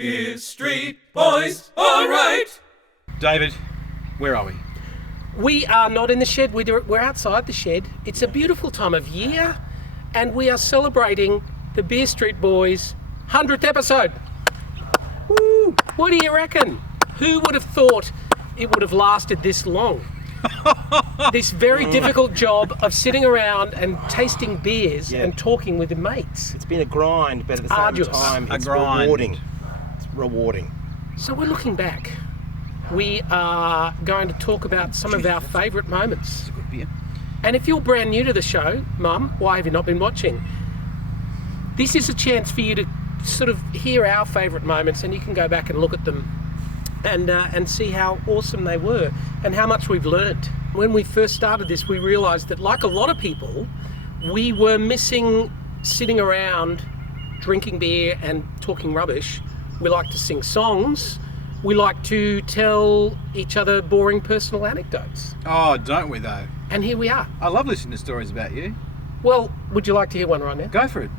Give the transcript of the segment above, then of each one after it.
BeerStreet boys, all right. David, where are we? We are not in the shed, we're outside the shed. It's a beautiful time of year, and we are celebrating the BeerStreet Boys' 100th episode. Woo! What do you reckon? Who would have thought it would have lasted this long? This very difficult job of sitting around and tasting beers and talking with your mates. It's been a grind, but at the same Arduous. time, it's grind. rewarding. It's rewarding. So we're looking back. We are going to talk about some of our favourite moments. It's a good beer. And if you're brand new to the show, Mum, why have you not been watching? This is a chance for you to sort of hear our favourite moments, and you can go back and look at them and see how awesome they were and how much we've learned. When we first started this, we realised that, like a lot of people, we were missing sitting around drinking beer and talking rubbish. We like to sing songs. We like to tell each other boring personal anecdotes. Oh, don't we though? And here we are. I love listening to stories about you. Well, would you like to hear one right now? Go for it.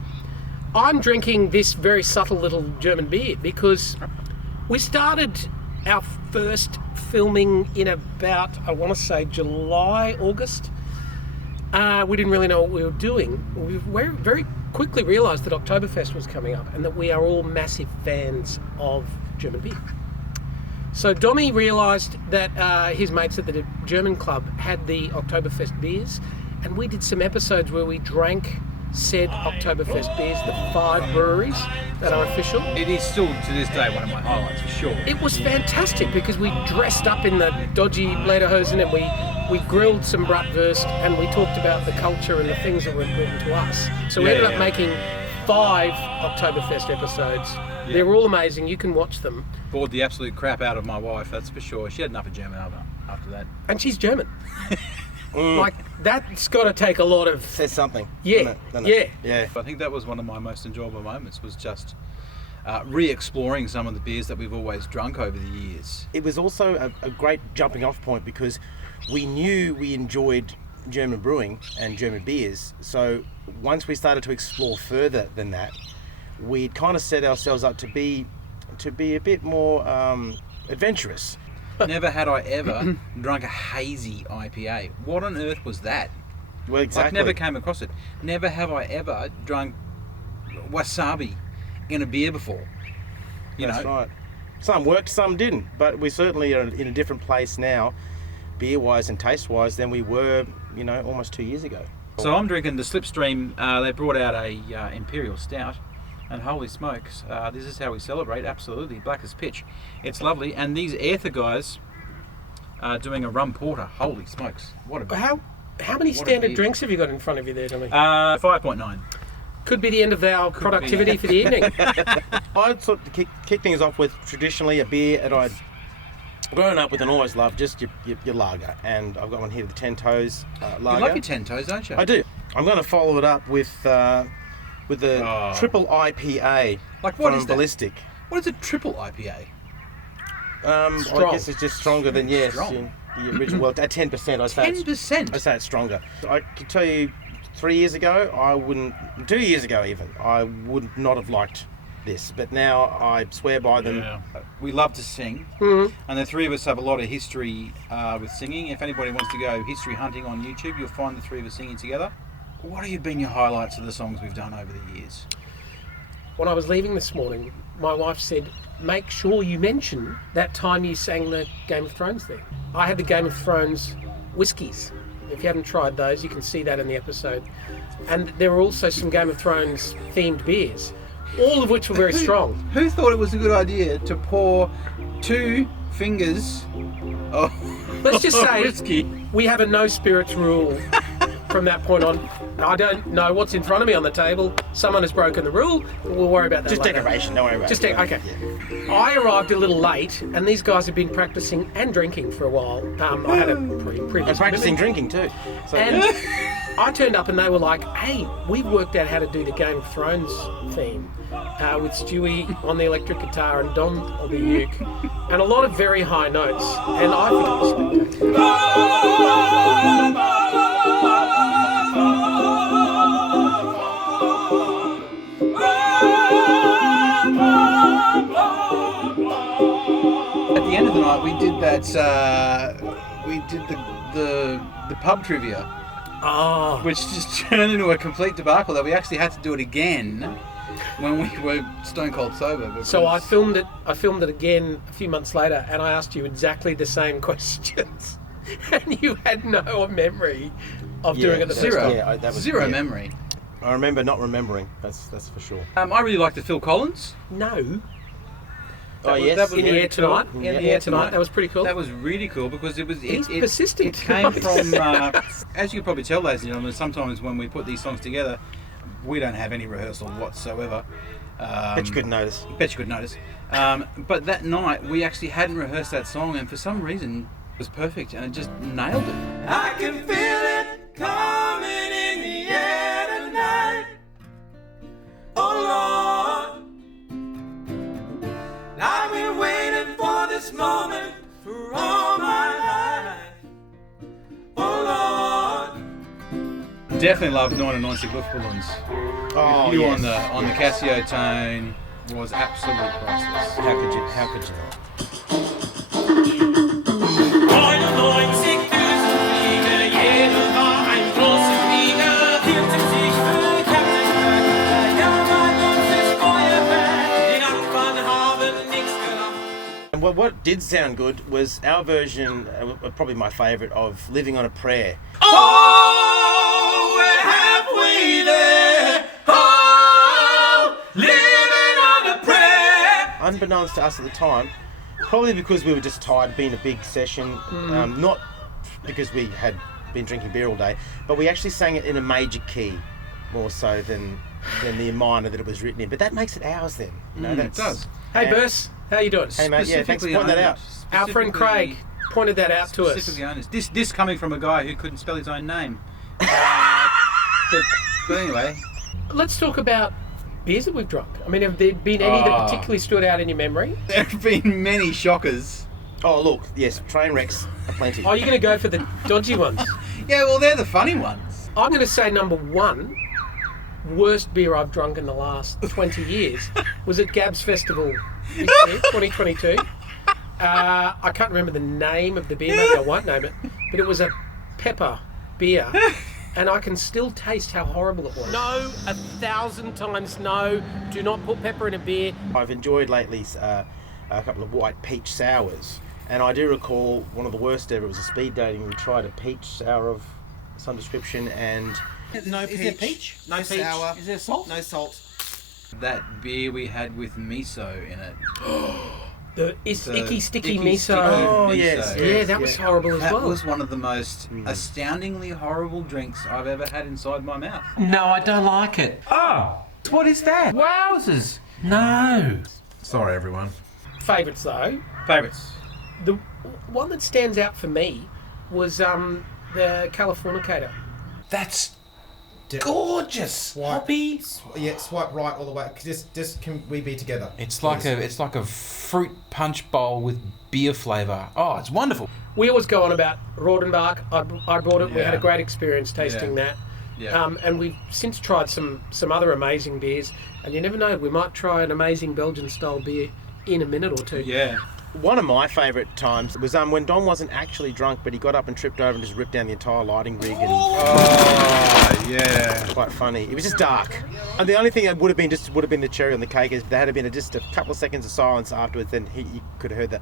I'm drinking this very subtle little German beer because we started our first filming in about, I want to say July, August. We didn't really know what we were doing. We very quickly realised that Oktoberfest was coming up and that we are all massive fans of German beer. So Dommy realised that his mates at the German club had the Oktoberfest beers, and we did some episodes where we drank said Oktoberfest beers, the 5 breweries that are official. It is still to this day one of my highlights for sure. It was fantastic because we dressed up in the dodgy lederhosen and we grilled some bratwurst and we talked about the culture and the things that were important to us. So we ended up making 5 Oktoberfest episodes. Yeah. They're all amazing. You can watch them. Bored the absolute crap out of my wife, that's for sure. She had enough of German after that. And she's German. Like, that's got to take a lot of... Says something. Yeah, doesn't it? yeah. I think that was one of my most enjoyable moments, was just re-exploring some of the beers that we've always drunk over the years. It was also a great jumping off point because we knew we enjoyed German brewing and German beers. So once we started to explore further than that, we kind of set ourselves up to be a bit more adventurous. Never had I ever drunk a hazy IPA. What on earth was that? Well, exactly. I've never came across it. Never have I ever drunk wasabi in a beer before. That's right. Some worked, some didn't. But we certainly are in a different place now, beer-wise and taste-wise, than we were, almost 2 years ago. So I'm drinking the Slipstream. They brought out a Imperial Stout. And holy smokes, this is how we celebrate, absolutely, black as pitch. It's lovely, and these Aether guys are doing a rum porter. Holy smokes, what a beer. How many standard drinks have you got in front of you there, Tommy? 5.9. Could be the end of our productivity for the evening. I'd sort of kick things off with traditionally a beer that I'd grown up with and always loved, just your lager. And I've got one here, the 10 Toes lager. You love your 10 Toes, don't you? I do. I'm going to follow it up with the triple IPA like what from is that? Ballistic. What is a triple IPA? I guess it's just stronger than the original. Well, at 10%, I say 10%? I say it's stronger. I can tell you, 3 years ago, 2 years ago even, I would not have liked this. But now I swear by them. Yeah. We love to sing, and the three of us have a lot of history with singing. If anybody wants to go history hunting on YouTube, you'll find the three of us singing together. What have been your highlights of the songs we've done over the years? When I was leaving this morning, my wife said, make sure you mention that time you sang the Game of Thrones thing. I had the Game of Thrones whiskies. If you haven't tried those, you can see that in the episode. And there were also some Game of Thrones themed beers, all of which were very strong. Who thought it was a good idea to pour 2 fingers of Let's just say whiskey? We have a no spirits rule from that point on. I don't know what's in front of me on the table. Someone has broken the rule. We'll worry about that Just later. decoration, don't worry about it. Okay. Yeah. I arrived a little late, and these guys have been practicing and drinking for a while. I had a previous And practicing drinking too. So, and I turned up and they were like, hey, we've worked out how to do the Game of Thrones theme with Stewie on the electric guitar and Dom on the uke, and a lot of very high notes. And I think it was spectacular. night we did that. We did the pub trivia, Oh, which just turned into a complete debacle that we actually had to do it again when we were stone cold sober. Because... so I filmed it again a few months later, and I asked you exactly the same questions, and you had no memory of doing it the first zero. time. Yeah, that was Zero memory. I remember not remembering. That's for sure. I really liked the Phil Collins. No. Oh was- yes, that was In the really air tonight. cool. In the air tonight. That was pretty cool. That was really cool because it was. He's It persistent. came from, as you can probably tell, ladies and gentlemen. Sometimes when we put these songs together, we don't have any rehearsal whatsoever. Bet you couldn't notice. Bet you could notice. But that night we actually hadn't rehearsed that song, and for some reason it was perfect, and it just nailed it. I can feel it coming in the air tonight. Oh Lord, I've been waiting for this moment for all my life. Oh Lord, Definitely loved 99 Luftballons. Oh You yes. on the Casio tone was absolutely priceless. How could you not? 99 Flieger, jeder war ein großer Flieger, hielten sich für Captain Kirk. Ja, mein Gott ist Feuerwehr, die Nachbarn haben nichts gedacht. And what did sound good was our version, probably my favourite, of "Living on a Prayer." Oh, we're halfway there. Oh, living on a prayer. Unbeknownst to us at the time, probably because we were just tired, being a big session, not because we had been drinking beer all day, but we actually sang it in a major key, more so than the minor that it was written in. But that makes it ours then. You know, It does. Hey, Burse, how you doing? Hey mate, yeah, thanks for Specifically pointing that owned. out. Our friend Craig pointed that out to us. Specifically owned. This coming from a guy who couldn't spell his own name. But anyway, Let's talk about beers that we've drunk. I mean, have there been any that particularly stood out in your memory? there have been many shockers. Oh look, yes, train wrecks aplenty. Oh, you're going to go for the dodgy ones. Yeah, well, they're the funny ones. I'm going to say number one, worst beer I've drunk in the last 20 years was at Gab's Festival this year, 2022. I can't remember the name of the beer, maybe I won't name it, but it was a pepper beer. And I can still taste how horrible it was. No, 1,000 times no. Do not put pepper in a beer. I've enjoyed lately a couple of white peach sours, and I do recall one of the worst ever was a speed dating. We tried a peach sour of some description, and No Is there peach? No No peach. sour? Is there salt? No salt. That beer we had with miso in it. The The icky, sticky icky, miso. sticky Oh, miso. yes, Yeah, that was horrible as That well. was one of the most astoundingly horrible drinks I've ever had inside my mouth. No, I don't like it. Oh, what is that? Wowzers. No. Sorry, everyone. Favourites though. Favourites. The one that stands out for me was the Californicator. That's gorgeous. Hoppy. Yeah, swipe right all the way. Just can we be together? It's like a fruit punch bowl with beer flavour. Oh, it's wonderful. We always go on about Rodenbach. I brought it. We had a Yeah. great experience tasting that. Yeah. And we've since tried some other amazing beers. And you never know, we might try an amazing Belgian style beer in a minute or two. Yeah. one of my favourite times was when Don wasn't actually drunk, but he got up and tripped over and just ripped down the entire lighting rig, and Oh, yeah. quite funny. It was just dark, and the only thing that would have been the cherry on the cake is if there had been just a couple of seconds of silence afterwards. Then you could have heard the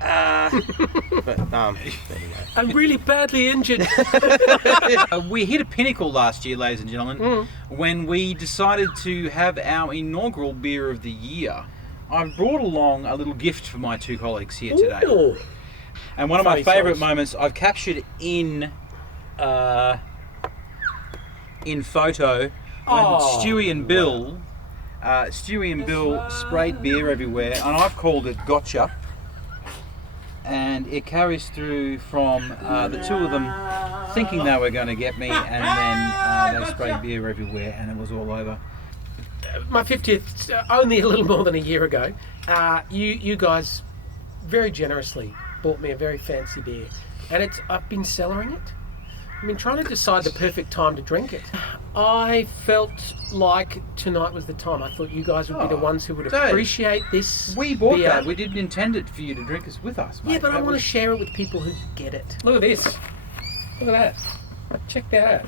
but anyway. I'm really badly injured. We hit a pinnacle last year, ladies and gentlemen, when we decided to have our inaugural beer of the year. I've brought along a little gift for my two colleagues here today. Ooh. And one of my Funny favourite sauce. moments I've captured in photo when Oh, Stewie and Bill sprayed beer everywhere, and I've called it Gotcha. And it carries through from the two of them thinking they were going to get me, and then they sprayed beer everywhere, and it was all over. My 50th, only a little more than a year ago, you guys very generously bought me a very fancy beer, and I've been cellaring it. I mean, trying to decide the perfect time to drink it. I felt like tonight was the time. I thought you guys would be the ones who would Dave, appreciate this. We bought beer. that. We didn't intend it for you to drink us with us, mate. Yeah, but I That want to was- share it with people who get it. Look at this. Look at that. Check that out.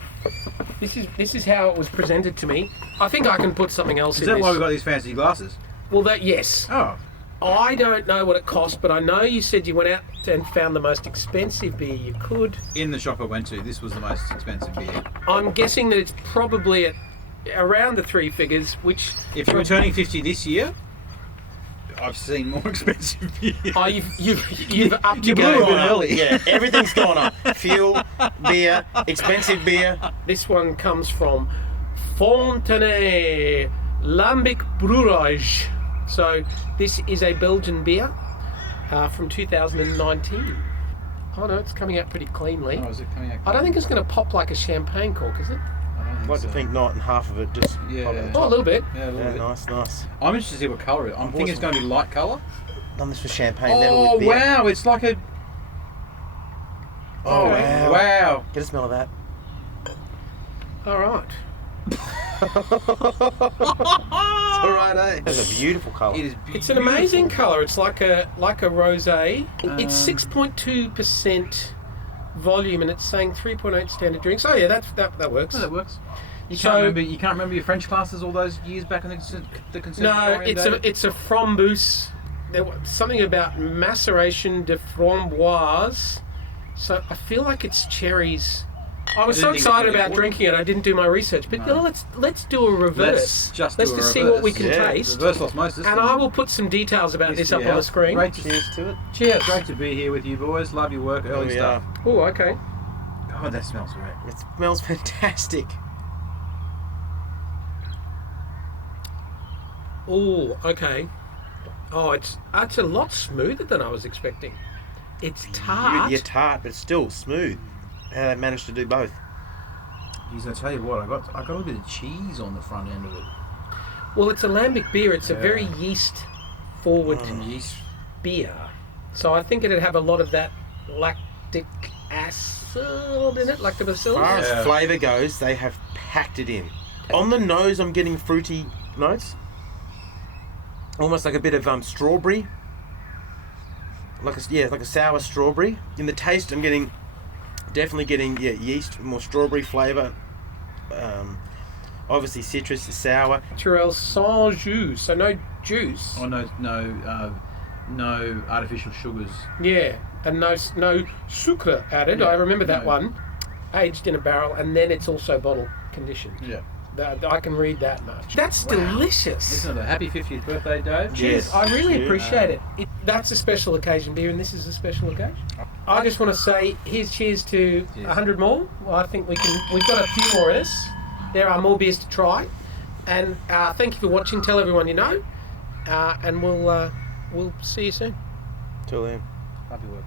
This is how it was presented to me. I think I can put something else Is in that this. why we got these fancy glasses? Well, yes. Oh. I don't know what it cost, but I know you said you went out and found the most expensive beer you could. In the shop I went to, this was the most expensive beer. I'm guessing that it's probably at around the three figures, which... If you were turning 50 this year, I've seen more expensive beer. Oh, you've upped You your blew it game. a bit early. Yeah, everything's gone up. Fuel, beer, expensive beer. This one comes from Fontenay Lambic Brewerage. So this is a Belgian beer from 2019. Oh no, it's coming out pretty cleanly. Oh, is it coming out? I don't think it's going to pop like a champagne cork, is it? I don't I'd like to think not, and half of it just. Yeah. pop at the Oh, a top. little bit. Yeah, a little Yeah, bit. nice. I'm interested to see what colour it is. I'm thinking it's going to be light colour. Done this for champagne, never Oh, with beer. wow. It's like a... Oh, wow. Wow. Get a smell of that. All right. It's alright, eh? It's a beautiful colour. It is It's an amazing beautiful. colour. It's like a rosé. It's 6.2% volume, and it's saying 3.8 standard drinks. Oh yeah, that works. Oh, that works. You So- can't remember your French classes all those years back in the No, conservatorium days? it's a framboise. There was something about maceration de framboise. So I feel like it's cherries. I was I so didn't think excited it about would. drinking it, I didn't do my reresearch. But No. no, let's do a reverse. Let's Let's do a just see reverse. what we can Yeah, taste. Reverse osmosis. And I will put some details about this up on the screen. Great to, Cheers to it. Cheers. great to be here with you boys. Love your work. Early we stuff. Oh, okay. God, that smells great. It smells fantastic. Oh, okay. Oh, it's a lot smoother than I was expecting. It's tart. You're tart, but still smooth. How they managed to do both. Geez, I tell you what, I got a little bit of cheese on the front end of it. Well, it's a lambic beer. It's a Yeah. very yeast-forward Yeast. beer. So I think it'd have a lot of that lactic acid in it, As far lactobacillus. as Yeah. flavour goes, they have packed it in. On the nose, I'm getting fruity notes. Almost like a bit of strawberry. Like a sour strawberry. In the taste, I'm definitely getting yeast, more strawberry flavour. Obviously citrus, sour. Naturel sans jus, so no juice. Oh, no artificial sugars. Yeah, and no sucre added. Yeah, I remember that no. one. Aged in a barrel, and then it's also bottle conditioned. Yeah. I can read that much. That's delicious. Listen to that. Happy 50th birthday, Dave. Cheers. Yes. I really Cheers. appreciate it. That's a special occasion beer, and this is a special occasion. I just want to say, here's cheers to Cheers. 100 more. Well, I think we've got a few more in us. There are more beers to try. And thank you for watching. Tell everyone you know. And we'll see you soon. Till then. Love your work.